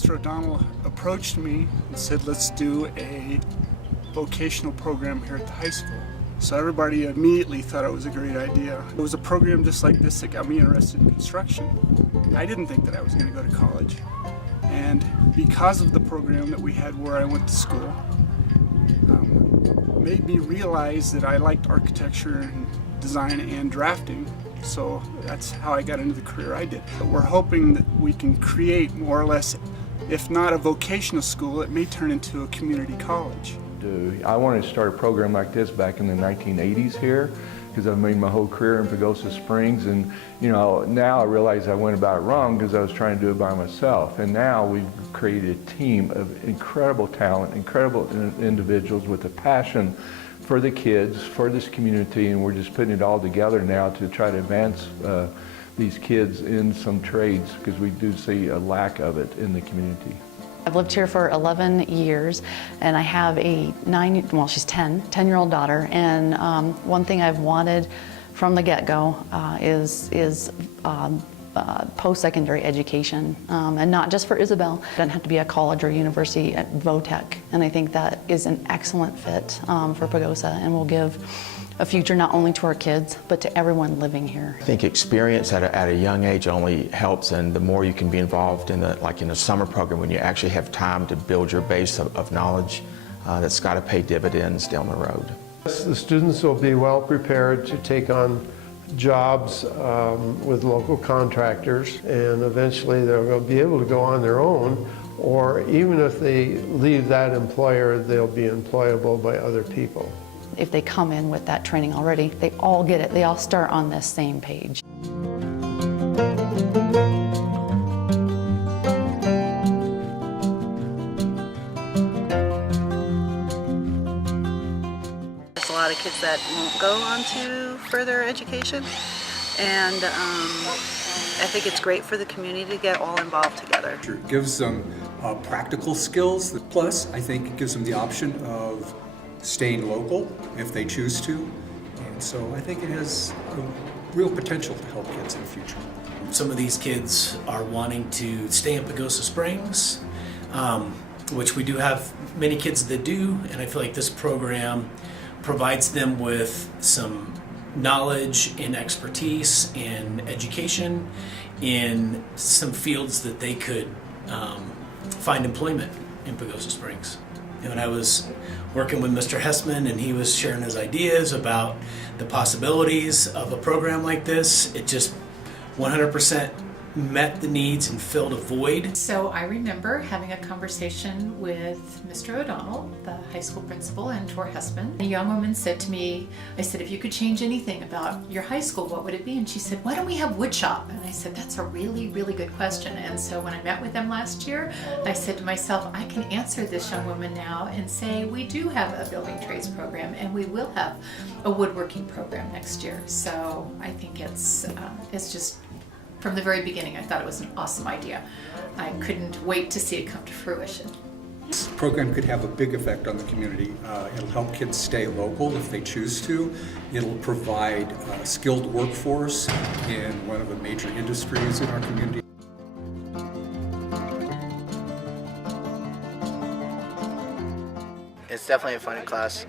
Mr. O'Donnell approached me and said, let's do a vocational program here at the high school. So everybody immediately thought it was a great idea. It was a program just like this that got me interested in construction. I didn't think that I was going to go to college. And because of the program that we had where I went to school, made me realize that I liked architecture and design and drafting. So that's how I got into the career I did. But we're hoping that we can create more or less, if not a vocational school, it may turn into a community college. I wanted to start a program like this back in the 1980s here, because I've made my whole career in Pagosa Springs, and now I realize I went about it wrong because I was trying to do it by myself. And now we've created a team of incredible talent, incredible individuals with a passion for the kids, for this community, and we're just putting it all together now to try to advance these kids in some trades, because we do see a lack of it in the community. I've lived here for 11 years, and I have a she's 10-year-old daughter, and one thing I've wanted from the get-go is post-secondary education, and not just for Isabel. It doesn't have to be a college or university at Votech, and I think that is an excellent fit for Pagosa, and will give a future not only to our kids, but to everyone living here. I think experience at a young age only helps, and the more you can be involved in in a summer program when you actually have time to build your base of knowledge, that's got to pay dividends down the road. The students will be well prepared to take on jobs with local contractors, and eventually they'll be able to go on their own, or even if they leave that employer, they'll be employable by other people. If they come in with that training already, they all get it. They all start on this same page. There's a lot of kids that won't go on to further education, and I think it's great for the community to get all involved together. It gives them practical skills, plus I think it gives them the option of staying local if they choose to, and so I think it has a real potential to help kids in the future. Some of these kids are wanting to stay in Pagosa Springs, which we do have many kids that do, and I feel like this program provides them with some knowledge and expertise in education in some fields that they could find employment in Pagosa Springs. And when I was working with Mr. Hessman and he was sharing his ideas about the possibilities of a program like this, it just 100% met the needs and filled a void. So I remember having a conversation with Mr. O'Donnell, the high school principal, and Tor Hessman. A young woman said to me, I said, if you could change anything about your high school, what would it be? And she said, why don't we have woodshop? And I said, that's a really, really good question. And so when I met with them last year, I said to myself, I can answer this young woman now and say, we do have a building trades program, and we will have a woodworking program next year. So I think it's just, from the very beginning, I thought it was an awesome idea. I couldn't wait to see it come to fruition. This program could have a big effect on the community. It'll help kids stay local if they choose to. It'll provide a skilled workforce in one of the major industries in our community. It's definitely a fun class.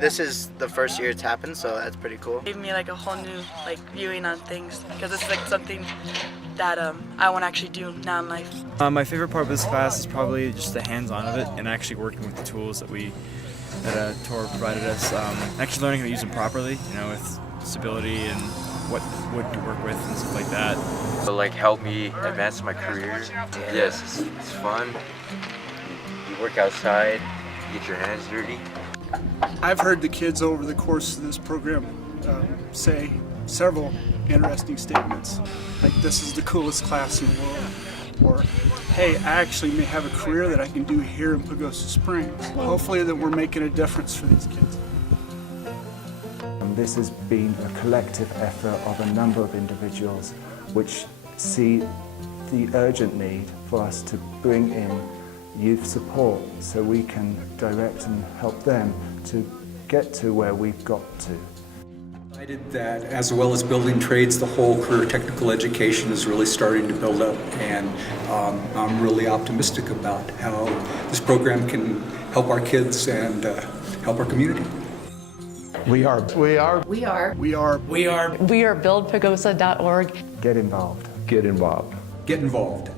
This is the first year it's happened, so that's pretty cool. It gave me like a whole new viewing on things, because it's like something that I want to actually do now in life. My favorite part of this class is probably just the hands-on of it and actually working with the tools that Tor provided us. Actually learning how to use them properly, with stability and what wood to work with and stuff like that. So help me advance my career. Yes, it's fun. You work outside, you get your hands dirty. I've heard the kids over the course of this program say several interesting statements, like this is the coolest class in the world, or hey, I actually may have a career that I can do here in Pagosa Springs. Hopefully that we're making a difference for these kids. This has been a collective effort of a number of individuals which see the urgent need for us to bring in youth support so we can direct and help them to get to where we've got to. That as well as building trades, the whole career technical education is really starting to build up, and I'm really optimistic about how this program can help our kids and help our community. We are buildpagosa.org. Get involved. Get involved. Get involved.